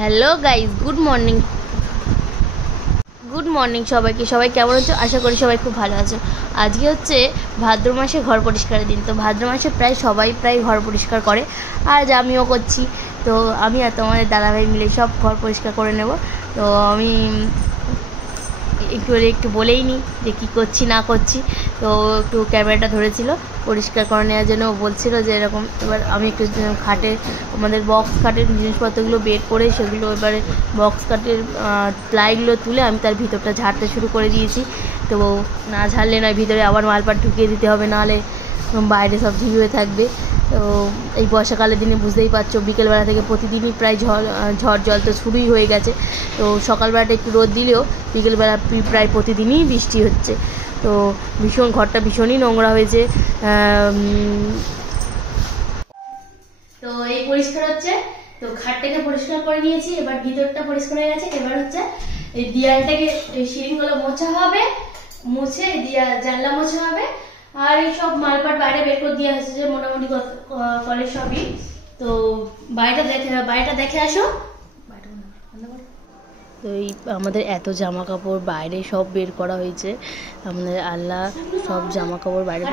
Hello guys, good morning সবাইকে। সবাই কেমন আছো? আশা করি সবাই খুব ভালো আছো। আজকে হচ্ছে ভাদ্র মাসে ঘর পরিষ্কারের দিন। তো ভাদ্র মাসে সবাই ঘর পরিষ্কার করে, আজ আমিও করছি। তো আমি আর তোমাদের দাদাভাই মিলে সব ঘর পরিষ্কার করে নেব। তো আমি একটু বলেই নিই যে কী করছি না করছি। তো একটু ক্যামেরাটা ধরেছিল পরিষ্কার করে নেওয়ার জন্য, বলছিল যে এরকম। এবার আমি একটু খাটে আমাদের বক্স খাটের জিনিসপত্রগুলো বের করে সেগুলো এবারে বক্স খাটের প্লাইগুলো তুলে আমি তার ভিতরটা ঝাড়তে শুরু করে দিয়েছি। তো না ঝাড়লে নয়, ভিতরে আবার মালপাট ঢুকিয়ে দিতে হবে, নাহলে বাইরে সব ঝিরি হয়ে থাকবে। তো এই বর্ষাকালের দিনে বুঝতেই পারছো, বিকেলবেলা থেকে প্রতিদিনই প্রায় ঝড় জল তো শুরুই হয়ে গেছে। তো সকালবেলাটা একটু রোদ দিলেও বিকেলবেলা প্রায় প্রতিদিনই বৃষ্টি হচ্ছে। তো ঘরটা ভীষণই নোংরা হয়েছে। তো এই পরিষ্কার হচ্ছে। তো খাটটাকে পরিষ্কার করে নিয়েছি, এবার ভিতরটা পরিষ্কার হয়ে গেছে। এবার হচ্ছে এই দেয়ালটাকে, এই সিঁড়িগুলো মোছা হবে, মুছে জানলা মোছা হবে। আর এই সব মালপাট বাইরে বের করে দেওয়া হয়েছে যে মোটামুটি কলেজ সবই। তো বাইরেটা দেখে আসো। তো এই আমাদের এত জামা কাপড় বাইরে সব বের করা হয়েছে। আমাদের আল্লাহ সব জামা কাপড় বাইরে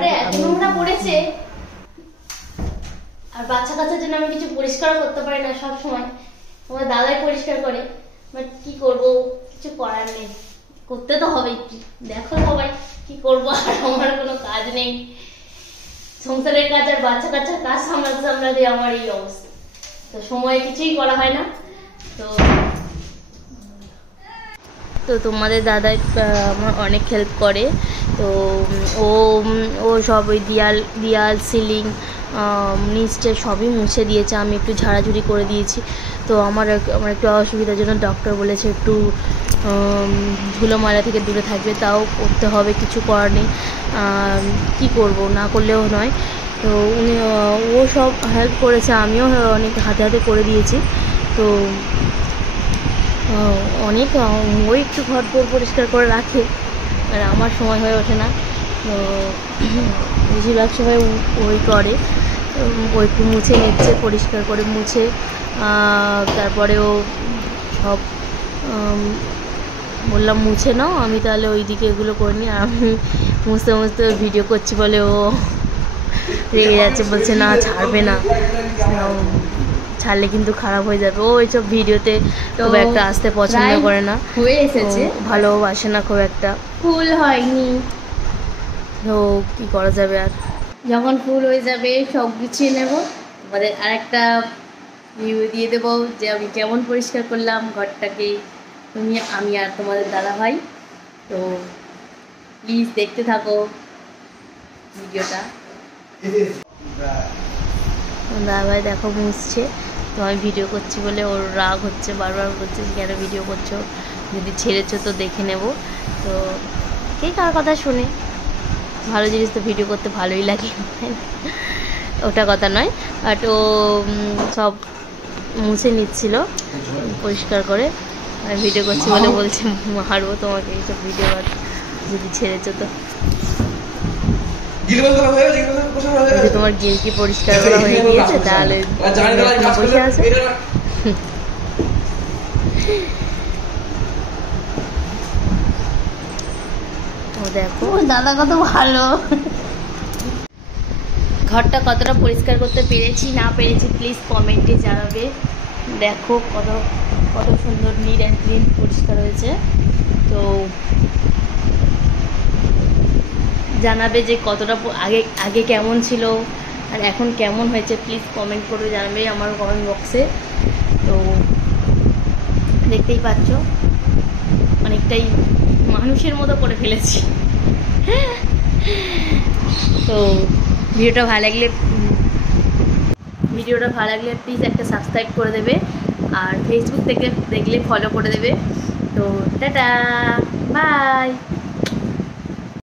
পড়েছে। আর বাচ্চা কাচ্চার জন্য আমি কিছু পরিষ্কার করতে পারি না সব সময়, আমার দাদাই পরিষ্কার করে। বাট কি করব, কিছু করার নেই, করতে তো হবে। দেখো সবাই কি করবো, আর আমার কোনো কাজ নেই। সংসারের কাজ আর বাচ্চা কাচ্চার কাজ সামলাতে আমার এই অবস্থা। তো সময় কিছুই করা হয় না। তো তোমাদের দাদা আমার অনেক হেল্প করে। তো ও সব ওই দেয়াল সিলিং নিচটা সবই মুছে দিয়েছে, আমি একটু ঝাড়াঝুড়ি করে দিয়েছি। তো আমার একটু অসুবিধার জন্য ডক্টর বলেছে একটু ধুলো ময়লা থেকে দূরে থাকবে, তাও করতে হবে, কিছু করার নেই। কী করবো, না করলেও নয়। তো ও সব হেল্প করেছে, আমিও অনেক হাতে হাতে করে দিয়েছি। তো অনেক ওই একটু ঘর পরিষ্কার করে রাখে, আর আমার সময় হয়ে ওঠে না। তো বেশিরভাগ সময় ওই করে, ও একটু মুছে নিচ্ছে, পরিষ্কার করে মুছে। তারপরেও সব বললাম মুছে নাও, আমি তাহলে ওই দিকে এগুলো করে নিই। আমি মুছতে ভিডিও করছি বলে ও রেগে যাচ্ছে, বলছে না ছাড়বে না, ছাড়লে কিন্তু খারাপ হয়ে যাবে। ও এইসব ভিডিওতে খুব একটা আসতে পছন্দ করে না, হয়ে এসেছে, ভালোবাসে না খুব একটা। ফুল হয়নি, তো কি করা যাবে। আর যখন ফুল হয়ে যাবে সব গুছিয়ে নেব, আমাদের আরেকটা ভিউ দিয়ে দেবো যে আমি কেমন পরিষ্কার করলাম ঘরটাকে, আমি আর তোমাদের দাদা ভাই। তো প্লিজ দেখতে থাকো ভিডিওটা। দাদা ভাই দেখো মুছছে, তো আমি ভিডিও করছি বলে ওর রাগ হচ্ছে, বারবার বলছে কেন ভিডিও করছো, যদি ছেড়েছো তো দেখে নেব। তো কে কার কথা শুনে, ভালো জিনিস তো ভিডিও করতে ভালোই লাগে, ওটা কথা নয়। বাট ও সব মুছে নিচ্ছিল পরিষ্কার করে, আমি ভিডিও করছি বলে বলছে মারবো তোমাকে এইসব ভিডিও, যদি ছেড়েছো তো। যদি তোমার গিলকি পরিষ্কার করা হয়ে গিয়েছে তাহলে বসে আছে। দেখো দাদা কত ভালো, ঘরটা কতটা পরিষ্কার করতে পেরেছি না পেরেছি প্লিজ কমেন্টে জানাবে। দেখো কত সুন্দর নিট অ্যান্ড ক্লিন পরিষ্কার হয়েছে। তো জানাবে যে কতটা আগে কেমন ছিল আর এখন কেমন হয়েছে, প্লিজ কমেন্ট করে জানাবে আমার কমেন্ট বক্সে। তো দেখতেই পাচ্ছ অনেকটাই মানুষের মতো করে ফেলেছি। তো ভিডিওটা ভালো লাগলে প্লিজ একটা সাবস্ক্রাইব করে দেবে, আর ফেসবুক থেকে দেখলে ফলো করে দেবে। তো টাটা, বাই।